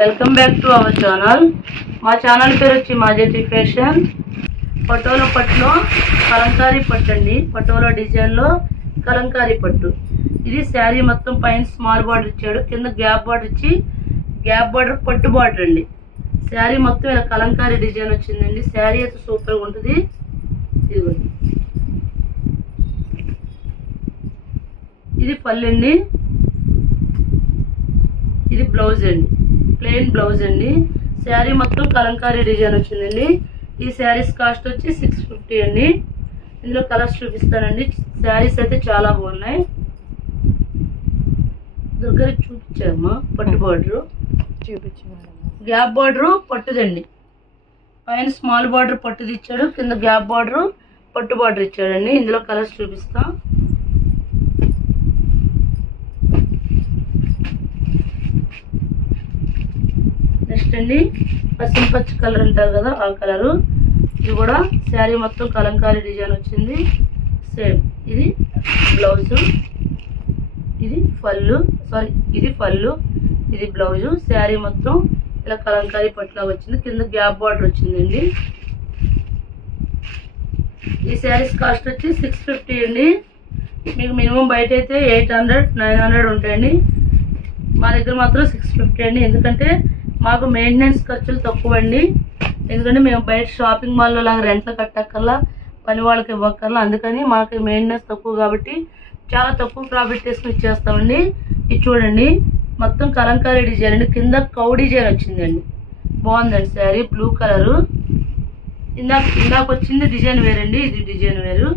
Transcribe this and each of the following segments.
Welcome back to our channel. మా channel పేరు వచ్చి మాజెటి ఫ్యాషన్. పటోలా పట్టులో కలంకారీ పట్టు అండి. పటోలా డిజైన్లో కలంకారీ పట్టు. ఇది శారీ మొత్తం పైన స్మాల్ బార్డర్ ఇచ్చాడు, కింద గ్యాప్ బార్డర్ ఇచ్చి గ్యాప్ బార్డర్ పట్టు బార్డర్ అండి. శారీ మొత్తం ఇలా కలంకారీ డిజైన్ వచ్చిందండి. శారీ అయితే సూపర్గా ఉంటుంది. ఇదిగోండి, ఇది పళ్ళు అండి. ఇది బ్లౌజ్ అండి, ప్లెయిన్ బ్లౌజ్ అండి. శారీ మొత్తం కలంకారీ డిజైన్ వచ్చిందండి. ఈ శారీస్ కాస్ట్ వచ్చి 650 అండి. ఇందులో కలర్స్ చూపిస్తానండి. శారీస్ అయితే చాలా బాగున్నాయి. దగ్గరికి చూపించామా పట్టు బార్డర్, గ్యాప్ బార్డర్ పట్టుదండి. పైన స్మాల్ బార్డర్ పట్టుది ఇచ్చాడు, కింద గ్యాప్ బార్డర్ పట్టు బార్డర్ ఇచ్చాడండి. ఇందులో కలర్స్ చూపిస్తా. నెక్స్ట్ అండి పచ్చి కలర్ అంటారు కదా, ఆ కలరు. ఇది కూడా శారీ మొత్తం కలంకారీ డిజైన్ వచ్చింది. సేమ్ ఇది బ్లౌజు, ఇది పళ్ళు, ఇది పళ్ళు, ఇది బ్లౌజు. శారీ మొత్తం ఇలా కలంకారీ పట్టులా వచ్చింది, కింద గ్యాప్ బార్డర్ వచ్చిందండి. ఈ శారీస్ కాస్ట్ వచ్చి 650 అండి. మీకు మినిమం బయట అయితే 800-900 ఉంటాయండి. మా దగ్గర మాత్రం 650 అండి. ఎందుకంటే మాకు మెయింటెనెన్స్ ఖర్చులు తక్కువ అండి. ఎందుకంటే మేము బయట షాపింగ్ మాల్లో లాగా రెంట్లు కట్టక్కర్లా, పని వాళ్ళకి ఇవ్వక్కర్లా. అందుకని మాకు మెయింటెనెన్స్ తక్కువ కాబట్టి చాలా తక్కువ ప్రాఫిట్ తీసుకుని ఇచ్చేస్తామండి. ఇది చూడండి, మొత్తం కలంకారీ డిజైన్ అండి. కింద కౌ డిజైన్ వచ్చిందండి. బాగుందండి శారీ, బ్లూ కలరు. ఇందాక వచ్చింది డిజైన్ వేరండి, ఇది డిజైన్ వేరు.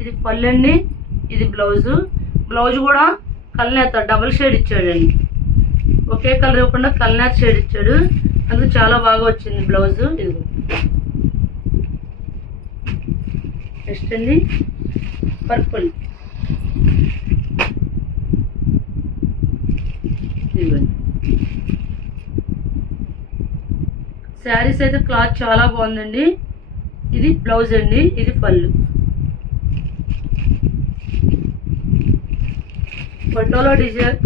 ఇది పళ్ళు అండి, ఇది బ్లౌజు. బ్లౌజ్ కూడా కల్నేత డబుల్ షేడ్ ఇచ్చాడండి. ఒకే కలర్ ఇవ్వకుండా కల్నేత షేడ్ ఇచ్చాడు, అందుకు చాలా బాగా వచ్చింది బ్లౌజు. ఇది నెక్స్ట్ అండి పర్పుల్. ఇదిగోండి, శారీస్ అయితే క్లాత్ చాలా బాగుందండి. ఇది బ్లౌజ్ అండి, ఇది పళ్ళు. పటోలా డిజైన్,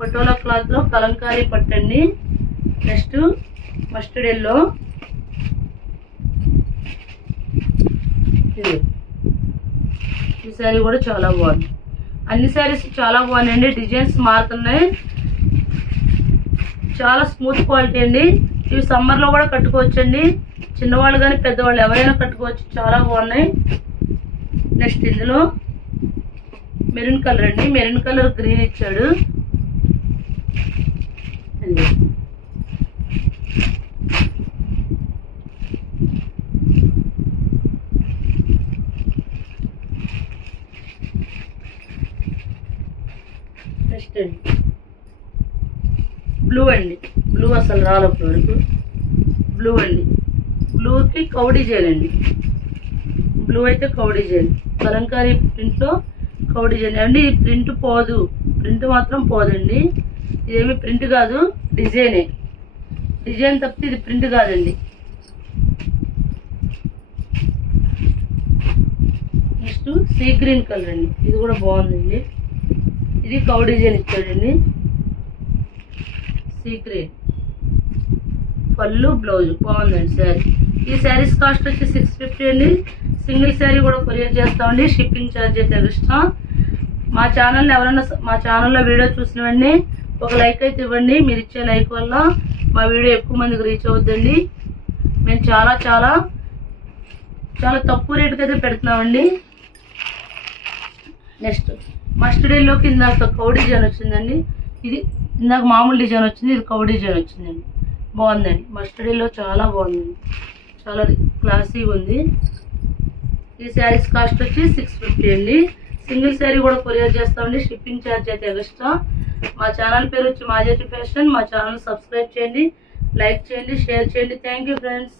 పటోలా క్లాత్ లో కలంకారీ పట్టండి. Next mustard yellow. ఈ శారీ కూడా చాలా బాగుంది. అన్ని శారీస్ చాలా బాగున్నాయండి. డిజైన్స్ మారుతున్నాయి, చాలా స్మూత్ క్వాలిటీ అండి. ఇవి సమ్మర్లో కూడా కట్టుకోవచ్చండి. చిన్నవాళ్ళు కానీ పెద్దవాళ్ళు ఎవరైనా కట్టుకోవచ్చు, చాలా బాగున్నాయి. నెక్స్ట్ ఇందులో మెరూన్ కలర్ అండి. మెరూన్ కలర్ గ్రీన్ ఇచ్చాడు. నెక్స్ట్ అండి బ్లూ అండి. బ్లూ అసలు రాలప్పటి వరకు బ్లూ అండి. బ్లూకి కౌ డిజైన్ అండి. బ్లూ అయితే కౌ డిజైన్, కలంకారీ ప్రింట్లో కౌ డిజైన్ అండి. ప్రింట్ పోదు, ప్రింట్ మాత్రం పోదండి. ఇదేమి ప్రింట్ కాదు, డిజైనే. డిజైన్ తప్పితే ఇది ప్రింట్ కాదండి. నెక్స్ట్ సీ గ్రీన్ కలర్ అండి. ఇది కూడా బాగుందండి. ఇది కౌ డిజైన్ ఇచ్చాడండి. సీ గ్రీన్ పళ్ళు, బ్లౌజ్ బాగుందండి శారీ. ఈ శారీస్ కాస్ట్ వచ్చి 650 అండి. సింగిల్ శారీ కూడా కొరియర్ చేస్తామండి. షిప్పింగ్ ఛార్జ్ అయితే ఎక్స్ట్రా. మా ఛానల్ని ఎవరైనా మా ఛానల్లో వీడియో చూసిన వెంటనే ఒక లైక్ అయితే ఇవ్వండి. మీరు ఇచ్చే లైక్ వల్ల మా వీడియో ఎక్కువ మందికి రీచ్ అవుతుందండి. మేము చాలా చాలా చాలా తక్కువ రేటుకి అయితే పెడుతున్నామండి. నెక్స్ట్ మస్టర్డ్ ఎల్లోకి ఇందాక కౌ డిజైన్ వచ్చిందండి. ఇది ఇందాక మామూలు డిజైన్ వచ్చింది, ఇది కౌ డిజైన్ వచ్చిందండి. బాగుందండి. మస్టర్డ్ ఎల్లో చాలా బాగుందండి, చాలా క్లాసీగా ఉంది. ఈ శారీస్ కాస్ట్ వచ్చి 650 అండి. సింగిల్ శారీ కూడా కొరియర్ చేస్తామండి. షిప్పింగ్ ఛార్జ్ అయితే ఎక్స్ట్రా. మా ఛానల్ పేరు వచ్చి మాజెటి ఫ్యాషన్. మా ఛానల్ సబ్స్క్రైబ్ చేయండి, లైక్ చేయండి, షేర్ చేయండి. Thank you friends.